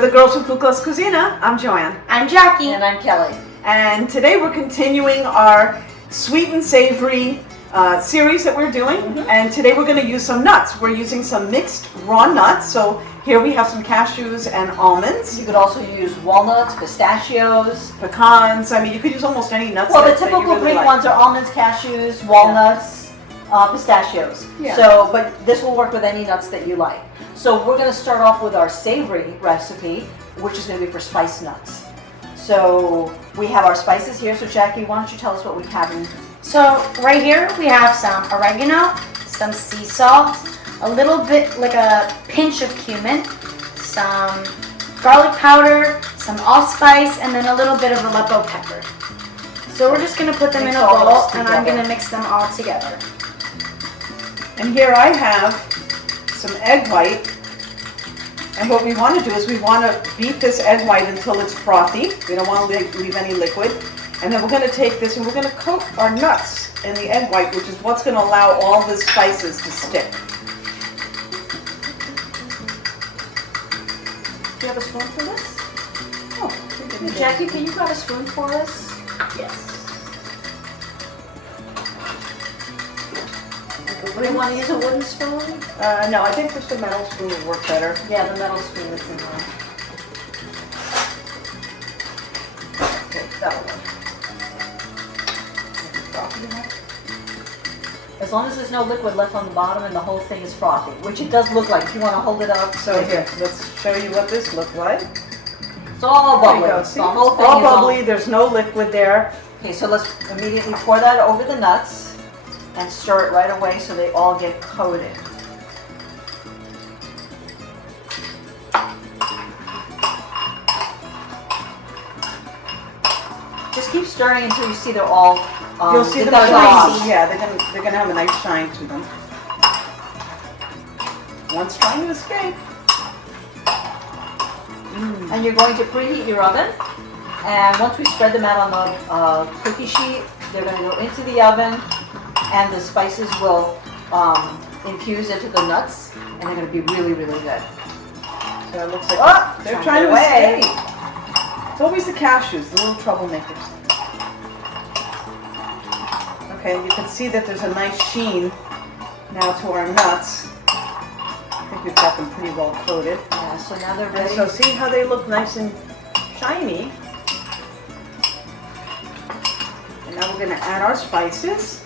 We're the girls from Kouzina. I'm Joanne. I'm Jackie. And I'm Kelly. And today we're continuing our sweet and savory series that we're doing. And today we're going to use some nuts. We're using some mixed raw nuts. So here we have some cashews and almonds. You could also use walnuts, pistachios. Pecans. I mean, you could use almost any nuts. Well, the that you typical really Greek like. ones are almonds, cashews, walnuts, pistachios. Yeah. So, but this will work with any nuts that you like. So we're going to start off with our savory recipe, which is going to be for spiced nuts. So we have our spices here. So Jackie, why don't you tell us what we have in? So right here we have some oregano, some sea salt, a little bit like a pinch of cumin, some garlic powder, some allspice, and then a little bit of Aleppo pepper. So we're just going to put them in a bowl and I'm going to mix them all together. And here I have some egg white. And what we want to do is we want to beat this egg white until it's frothy. We don't want to leave any liquid. And then we're going to take this and we're going to coat our nuts in the egg white, which is what's going to allow all the spices to stick. Do you have a spoon for this? Oh, Jackie, can you grab a spoon for us? Yes. Do you want to use a wooden spoon? No, I think just a metal spoon would work better. Yeah, the metal spoon is in there. Okay, that'll work. As long as there's no liquid left on the bottom and the whole thing is frothy, which it does look like. If you want to hold it up. So here, let's show you what this looks like. It's all There you bubbly. go. The See, whole it's thing all is bubbly. There's no liquid there. Okay, so let's immediately pour that over the nuts and stir it right away so they all get coated. Just keep stirring until you see they're all You'll see them shine. Yeah, they're gonna have a nice shine to them. One's trying to escape. And you're going to preheat your oven. And once we spread them out on the cookie sheet, they're going to go into the oven, and the spices will infuse into the nuts, and they're going to be really, really good. So it looks like they're trying to away. escape. It's always the cashews, the little troublemakers. Okay, you can see that there's a nice sheen now to our nuts. I think we've got them pretty well coated. Yeah, so now they're And ready. so see how they look nice and shiny. And now we're going to add our spices.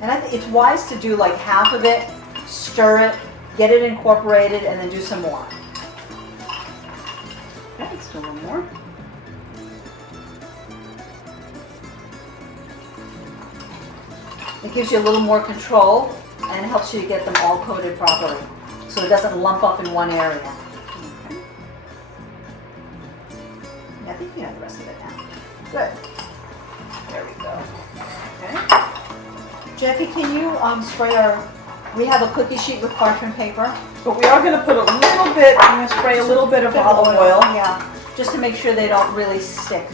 And I think it's wise to do like half of it, stir it, get it incorporated, and then do some more. Okay, let's do one more. It gives you a little more control and helps you to get them all coated properly, so it doesn't lump up in one area. Okay. Yeah, I think you have the rest of it now. Good. There we go. Okay. Jackie, can you spray our? We have a cookie sheet with parchment paper. But we are going to put a little bit, I'm going to spray a little bit of olive oil. Yeah, just to make sure they don't really stick.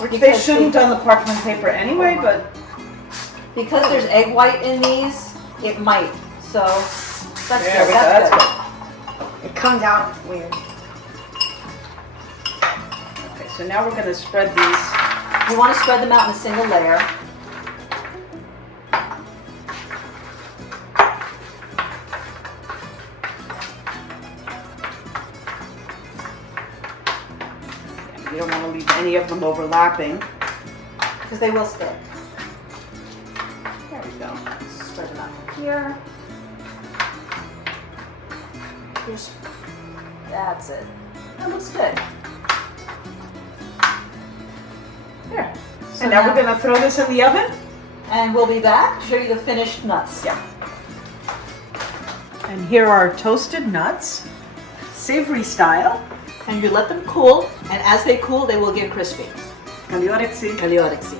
Which they shouldn't on the parchment paper anyway, but because there's egg white in these, it might. So that's there good. we go. That's good. That's It comes out weird. good. Okay, so now we're going to spread these. You want to spread them out in a single layer. You don't want to leave any of them overlapping. Because they will stick. There we go. Spread them out here. Here's, that's it. That looks good. There. So And now we're going to throw this in the oven. And we'll be back to show you the finished nuts. Yeah. And here are toasted nuts, savory style. And you let them cool, and as they cool, they will get crispy. Kalioreksi. Kalioreksi.